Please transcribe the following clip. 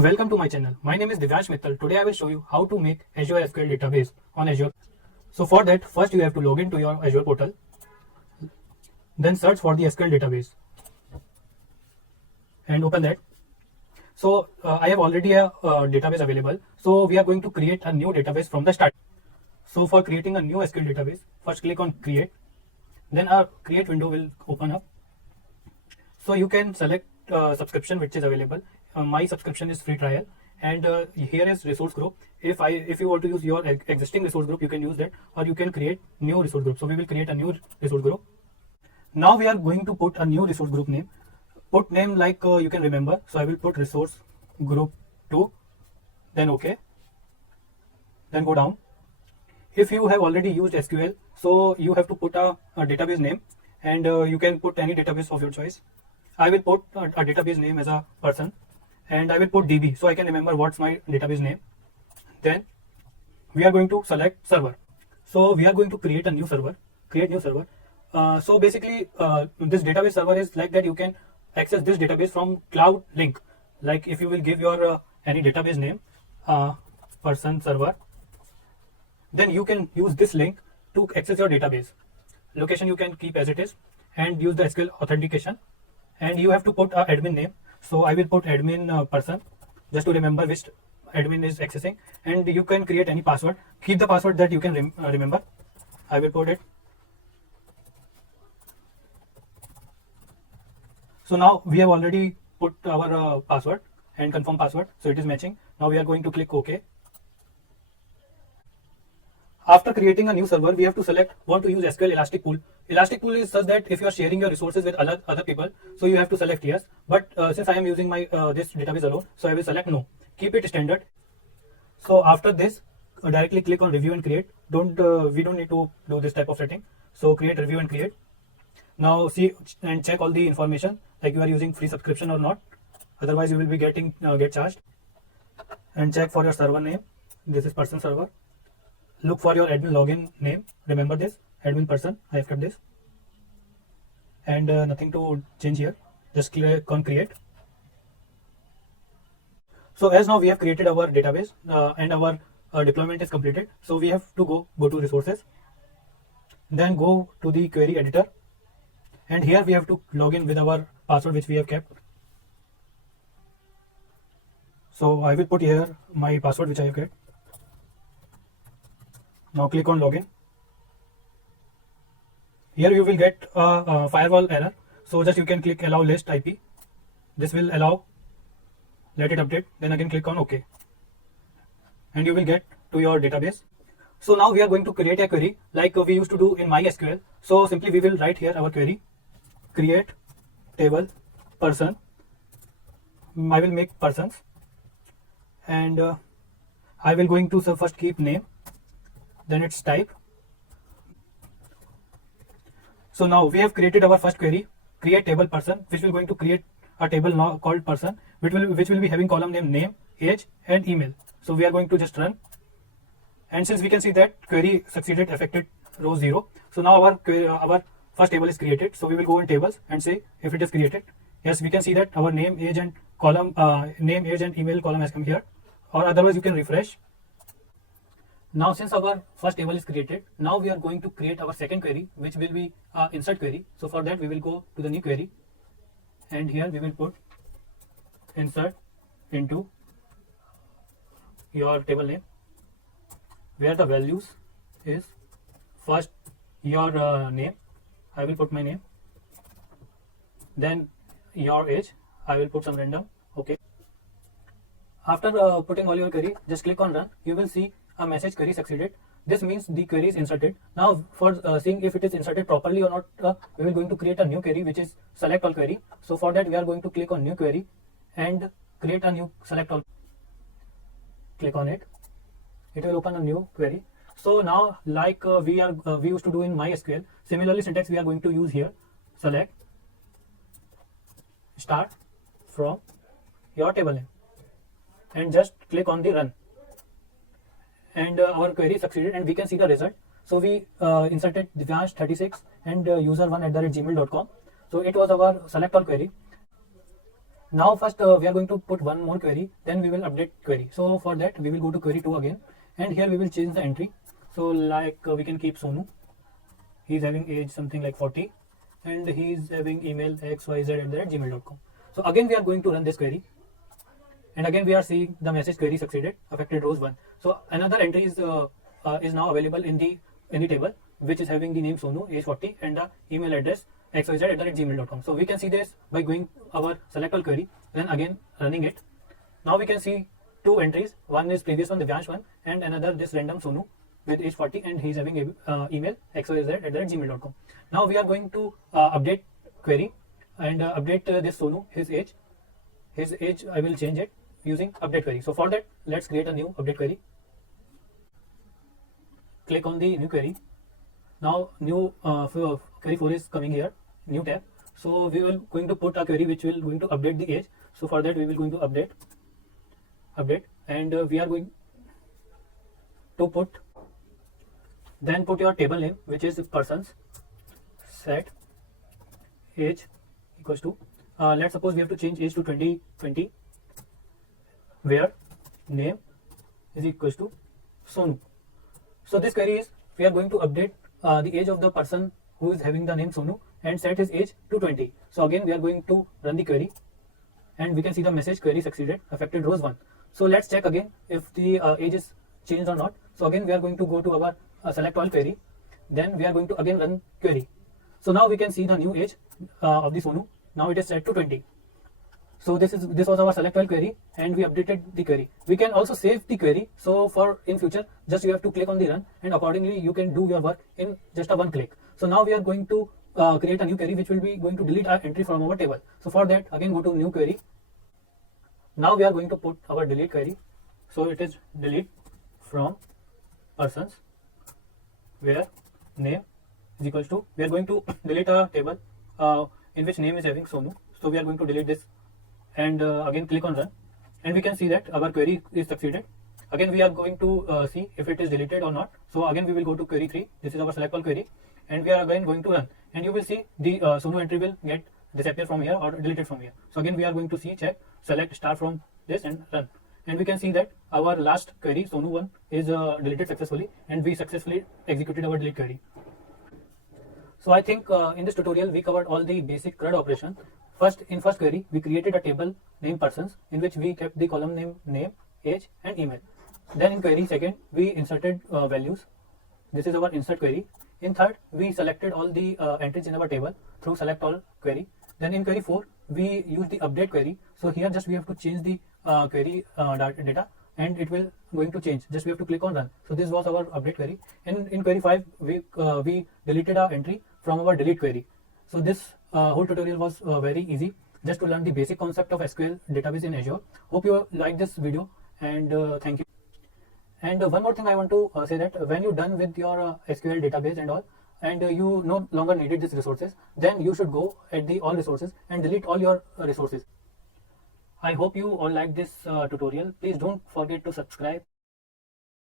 Welcome to my channel. My name is Divyansh Mittal. Today I will show you how to make Azure SQL database on Azure. So for that, first you have to log into your Azure portal. Then search for the SQL database and open that. So I have already a database available. So we are going to create a new database from the start. So for creating a new SQL database, first click on create. Then our create window will open up. So you can select subscription which is available. My subscription is free trial, and here is resource group. If you want to use your existing resource group, you can use that, or you can create new resource group. So we will create a new resource group. Now we are going to put a new resource group name. Put name like you can remember. So I will put resource group 2, then OK. Then go down. If you have already used SQL, so you have to put a database name, and you can put any database of your choice. I will put a database name as a person, and I will put DB so I can remember what's my database name. Then we are going to select server. So we are going to create a new server, create new server. So basically this database server is like that you can access this database from cloud link. Like if you will give your any database name, person server, then you can use this link to access your database. Location you can keep as it is and use the SQL authentication, and you have to put a admin name. So I will put admin person just to remember which admin is accessing, and you can create any password. Keep the password that you can remember. I will put it. So now we have already put our password and confirm password, so it is matching. Now we are going to click OK. After creating a new server, we have to select want to use SQL Elastic Pool. Elastic Pool is such that if you are sharing your resources with other people, so you have to select yes. But since I am using my this database alone, so I will select no. Keep it standard. So after this, directly click on review and create. We don't need to do this type of setting. So create, review and create. Now see and check all the information like you are using free subscription or not. Otherwise you will be getting get charged. And check for your server name. This is person server. Look for your admin login name. Remember this admin person. I have kept this, and nothing to change here. Just click on create. So as now we have created our database and our deployment is completed. So we have to go to resources, then go to the query editor, and here we have to log in with our password which we have kept. So I will put here my password which I have kept. Now click on login. Here you will get a firewall error. So just you can click allow list IP. This will allow. Let it update. Then again click on OK. And you will get to your database. So now we are going to create a query like we used to do in MySQL. So simply we will write here our query. Create table person. I will make persons. And I will going to first keep name. Then its type. So now we have created our first query, create table person, which will going to create a table now called person, which will be having column name, age, and email. So we are going to just run, and since we can see that query succeeded, affected row 0. So now our first table is created. So we will go in tables and say if it is created. Yes, we can see that our name, age, and column name, age, and email column has come here. Or otherwise you can refresh. Now since our first table is created, now we are going to create our second query, which will be insert query. So for that we will go to the new query, and here we will put insert into your table name, where the values is first your name. I will put my name, then your age. I will put some random. Okay. After putting all your query, just click on run. You will see a message query succeeded. This means the query is inserted. Now for seeing if it is inserted properly or not, we will going to create a new query which is select all query. So for that we are going to click on new query and create a new select all. Click on it. It will open a new query. So now like we used to do in MySQL, similarly syntax we are going to use here. Select start from your table name and just click on the run. And our query succeeded, and we can see the result. So we inserted Divyansh36 and user1@gmail.com. So it was our select all query. Now first we are going to put one more query, then we will update query. So for that we will go to query 2 again, and here we will change the entry. So like we can keep Sonu. He is having age something like 40, and he is having email xyz@gmail.com. So again we are going to run this query, and again we are seeing the message query succeeded, affected rows 1. So another entry is now available in the table, which is having the name Sonu, age 40, and the email address xyz@gmail.com. So we can see this by going our select all query, then again running it. Now we can see two entries. One is previous one, the Vyansh one, and another this random Sonu with age 40, and he is having email xyz@gmail.com. Now we are going to update query and update this Sonu, his age. His age I will change it using update query. So for that, let's create a new update query. Click on the new query. Now new query 4 is coming here, new tab. So we will going to put a query which will going to update the age. So for that we will going to update, and we are going to put your table name, which is persons, set age equals to let's suppose we have to change age to 2020, where name is equals to Sonu. So this query is we are going to update the age of the person who is having the name Sonu and set his age to 20. So again we are going to run the query, and we can see the message query succeeded, affected rows 1. So let's check again if the age is changed or not. So again we are going to go to our select all query, then we are going to again run query. So now we can see the new age of the Sonu. Now it is set to 20. So this was our select all query, and we updated the query. We can also save the query. So for in future, just you have to click on the run, and accordingly you can do your work in just a one click. So now we are going to create a new query which will be going to delete our entry from our table. So for that, again go to new query. Now we are going to put our delete query. So it is delete from persons, where name is equals to, we are going to delete a table in which name is having Sonu. So we are going to delete this, and again click on run, and we can see that our query is succeeded. Again we are going to see if it is deleted or not. So again we will go to query 3. This is our select all query, and we are again going to run, and you will see the Sonu entry will get disappear from here or deleted from here. So again we are going to see, check, select star from this and run, and we can see that our last query Sonu 1 is deleted successfully, and we successfully executed our delete query. So I think in this tutorial we covered all the basic CRUD operation. In first query we created a table named persons, in which we kept the column name, age and email. Then in query second we inserted values. This is our insert query. In third we selected all the entries in our table through select all query. Then in query 4 we use the update query. So here just we have to change the query data, and it will going to change. Just we have to click on run. So this was our update query. And in query 5 we deleted our entry from our delete query. So this whole tutorial was very easy, just to learn the basic concept of SQL database in Azure. Hope you like this video, and thank you. And one more thing I want to say, that when you're done with your SQL database and all, and you no longer needed these resources, then you should go at the all resources and delete all your resources. I hope you all like this tutorial. Please don't forget to subscribe.